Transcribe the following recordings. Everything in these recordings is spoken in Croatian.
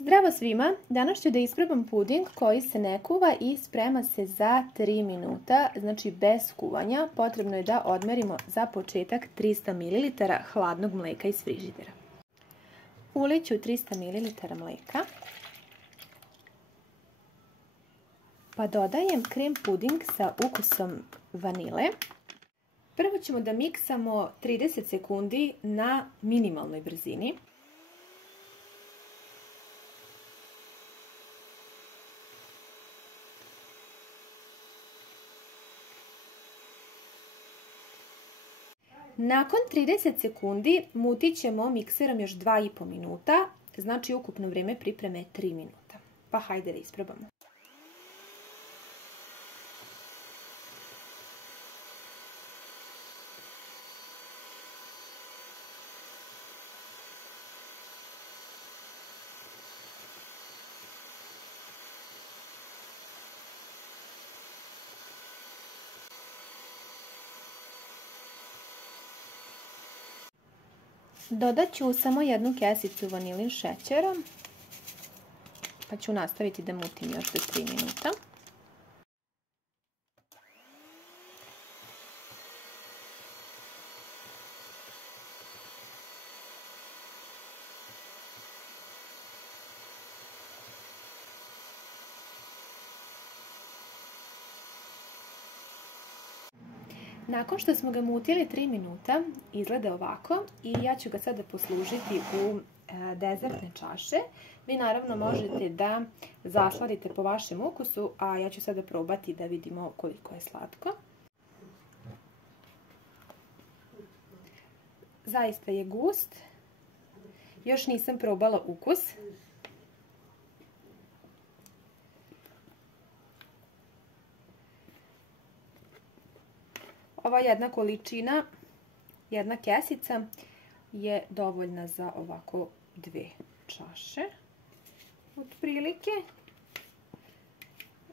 Zdravo svima! Danas ću da isprobam puding koji se ne kuva i sprema se za 3 minuta, znači bez kuvanja. Potrebno je da odmerimo za početak 300 ml hladnog mleka iz frižidera. Ulit ću 300 ml mleka, pa dodajem krem puding sa ukusom vanile. Prvo ćemo da miksamo 30 sekundi na minimalnoj brzini. Nakon 30 sekundi mutit ćemo mikserom još 2,5 minuta, znači ukupno vrijeme pripreme je 3 minuta. Pa hajde da isprobamo. Dodat ću samo jednu kesicu vanilin šećera, pa ću nastaviti da mutim još do 3 minuta. Nakon što smo ga mutili 3 minuta, izgleda ovako i ja ću ga sada poslužiti u dezertne čaše. Vi naravno možete da zasladite po vašem ukusu, a ja ću sada probati da vidimo koliko je slatko. Zaista je gust. Još nisam probala ukus. Ova jedna količina, jedna kesica je dovoljna za ovako 2 čaše, otprilike.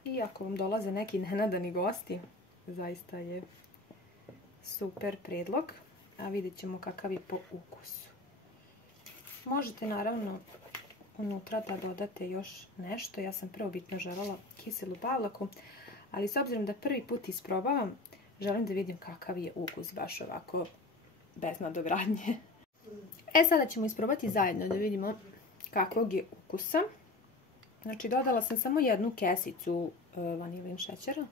I ako vam dolaze neki nenadani gosti, zaista je super predlog, a vidjet ćemo kakav je po ukusu. Možete naravno unutra da dodate još nešto, ja sam prvobitno željela kiselu pavlaku, ali s obzirom da prvi put isprobavam, želim da vidim kakav je ukus baš ovako bez nadogradnje. Sada ćemo isprobati zajedno da vidimo kakvog je ukusa. Znači dodala sam samo jednu kesicu vanilin šećera.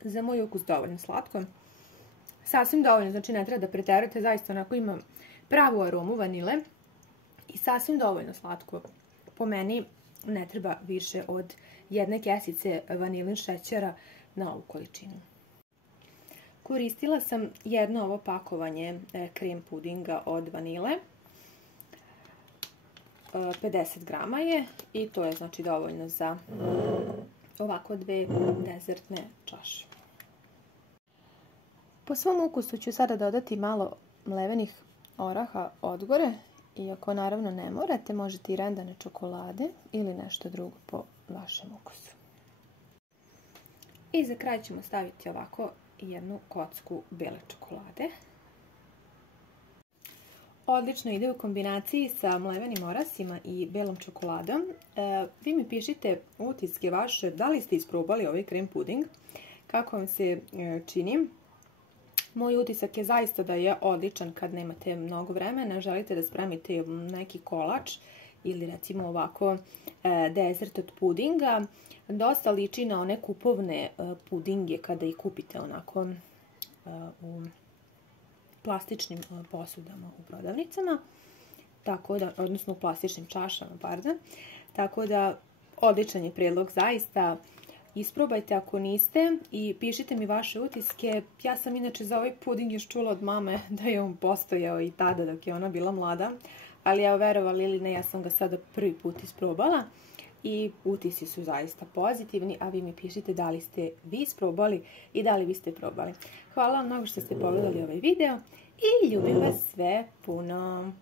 Za moj ukus dovoljno slatko. Sasvim dovoljno, znači ne treba da preterujete, zaista onako ima pravu aromu vanile i sasvim dovoljno slatko. Po meni ne treba više od jedne kesice vanilin šećera na ovu količinu. Koristila sam jedno ovo pakovanje krem pudinga od vanile. 50 grama je i to je znači dovoljno za ovako 2 dezertne čaše. Po svom ukusu ću sada dodati malo mlevenih oraha odgore, iako naravno ne morate, možete i rendane čokolade ili nešto drugo po vašem ukusu. I za kraj ćemo staviti ovako jednu kocku bele čokolade. Odlično ide u kombinaciji sa mlevenim orasima i belom čokoladom. Vi mi pišite utiske vaše, da li ste isprobali ovaj krem puding, kako vam se čini. Moj utisak je zaista da je odličan kad nemate mnogo vremena, želite da spremite neki kolač ili recimo ovako dezert od pudinga. Dosta liči na one kupovne pudinge kada ih kupite onako u plastičnim posudama u prodavnicama, tako da, odnosno u plastičnim čašama, pardon. Tako da odličan je predlog zaista. Isprobajte ako niste i pišite mi vaše utiske. Ja sam inače za ovaj puding još čula od mame da je on postojao i tada dok je ona bila mlada, ali evo verovali ili ne, ja sam ga sada prvi put isprobala i utisci su zaista pozitivni, a vi mi pišite da li ste vi isprobali i da li biste probali. Hvala vam mnogo što ste pogledali ovaj video i ljubim vas sve puno!